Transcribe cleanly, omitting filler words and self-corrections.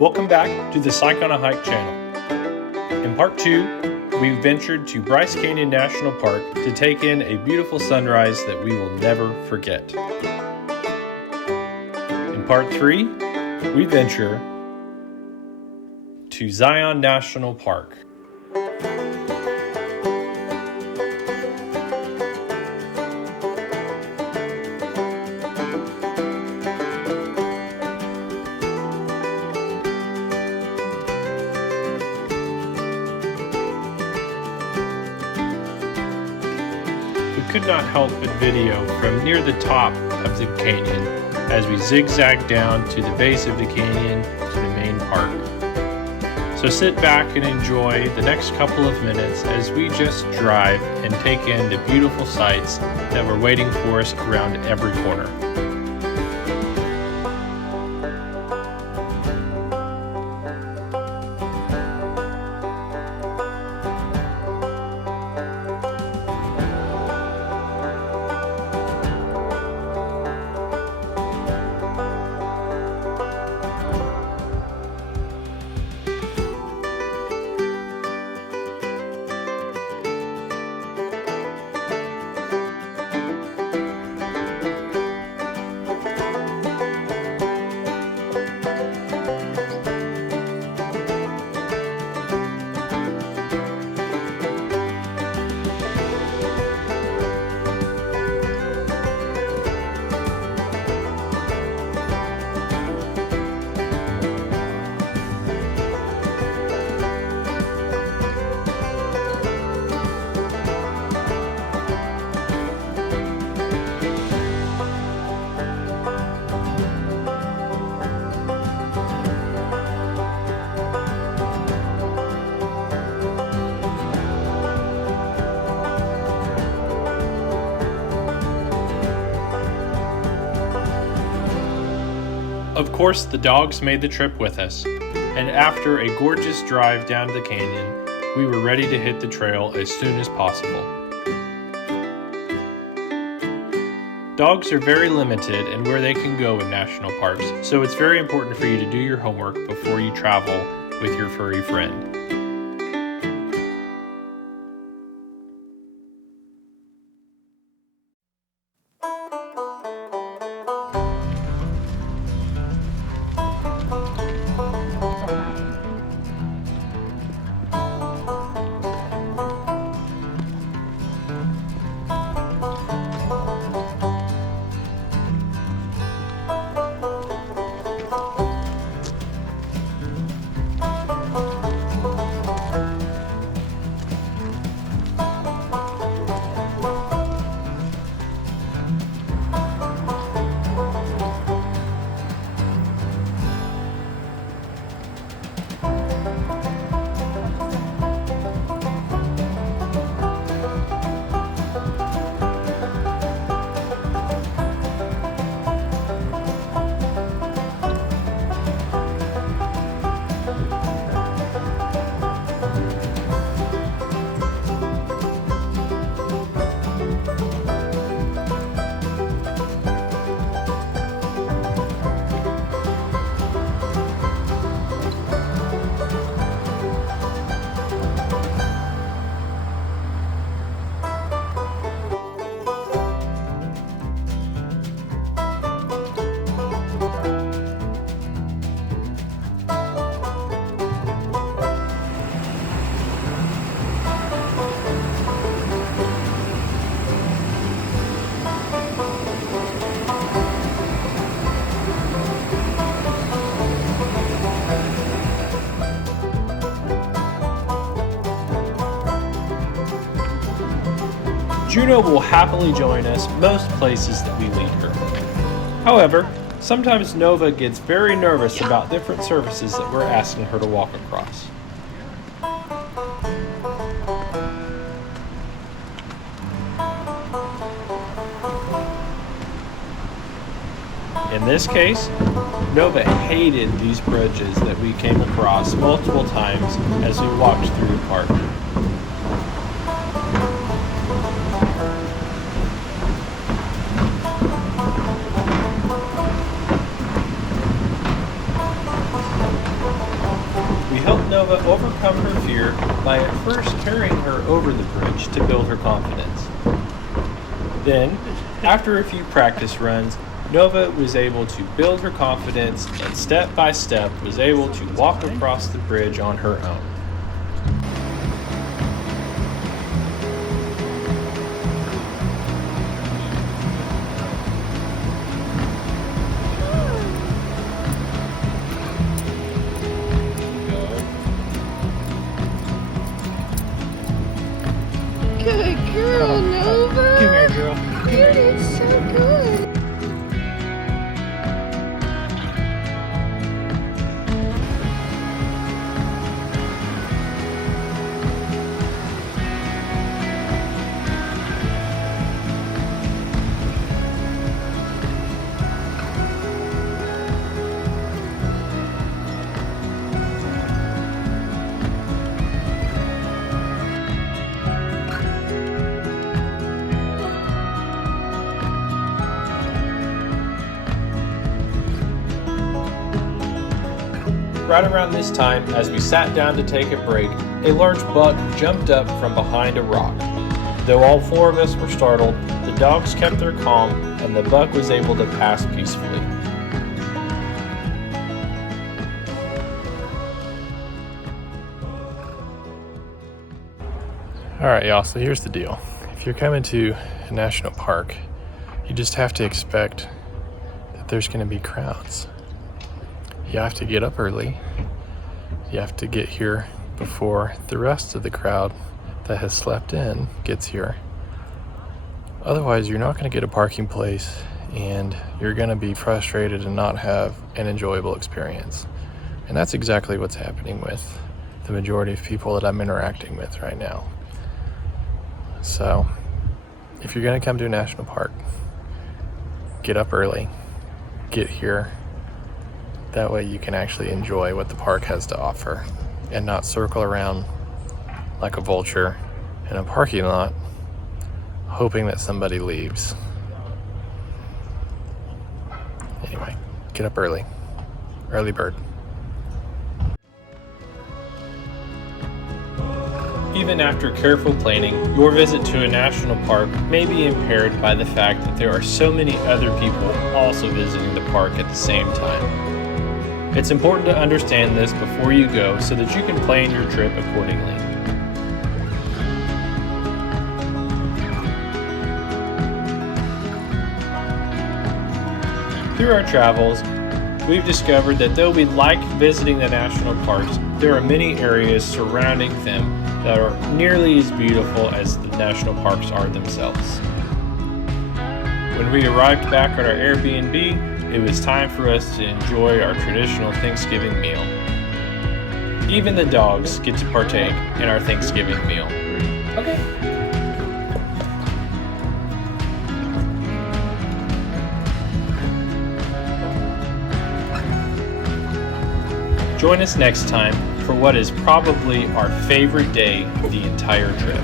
Welcome back to the Psych on a Hike channel. In part 2, we ventured to Bryce Canyon National Park to take in a beautiful sunrise that we will never forget. In part 3, we venture to Zion National Park. We could not help but video from near the top of the canyon as we zigzag down to the base of the canyon to the main park. So sit back and enjoy the next couple of minutes as we just drive and take in the beautiful sights that were waiting for us around every corner. Of course, the dogs made the trip with us, and after a gorgeous drive down the canyon, we were ready to hit the trail as soon as possible. Dogs are very limited in where they can go in national parks, so it's very important for you to do your homework before you travel with your furry friend. Juno will happily join us most places that we lead her. However, sometimes Nova gets very nervous about different surfaces that we're asking her to walk across. In this case, Nova hated these bridges that we came across multiple times as we walked through the park. by at first carrying her over the bridge to build her confidence. Then, after a few practice runs, Nova was able to build her confidence and step by step was able to walk across the bridge on her own. Good girl, Nova. Come here, girl. Come You here. did so good. Right around this time, as we sat down to take a break, a large buck jumped up from behind a rock. Though all four of us were startled, the dogs kept their calm and the buck was able to pass peacefully. Alright y'all, so here's the deal. If you're coming to a national park, you just have to expect that there's going to be crowds. You have to get up early. You have to get here before the rest of the crowd that has slept in gets here. Otherwise, you're not going to get a parking place and you're going to be frustrated and not have an enjoyable experience. And that's exactly what's happening with the majority of people that I'm interacting with right now. So, if you're going to come to a national park, get up early, get here. That way you can actually enjoy what the park has to offer and not circle around like a vulture in a parking lot hoping that somebody leaves. Anyway, get up early. Early bird. Even after careful planning, your visit to a national park may be impaired by the fact that there are so many other people also visiting the park at the same time. It's important to understand this before you go so that you can plan your trip accordingly. Through our travels, we've discovered that though we like visiting the national parks, there are many areas surrounding them that are nearly as beautiful as the national parks are themselves. When we arrived back at our Airbnb, it was time for us to enjoy our traditional Thanksgiving meal. Even the dogs get to partake in our Thanksgiving meal. Okay. Join us next time for what is probably our favorite day of the entire trip.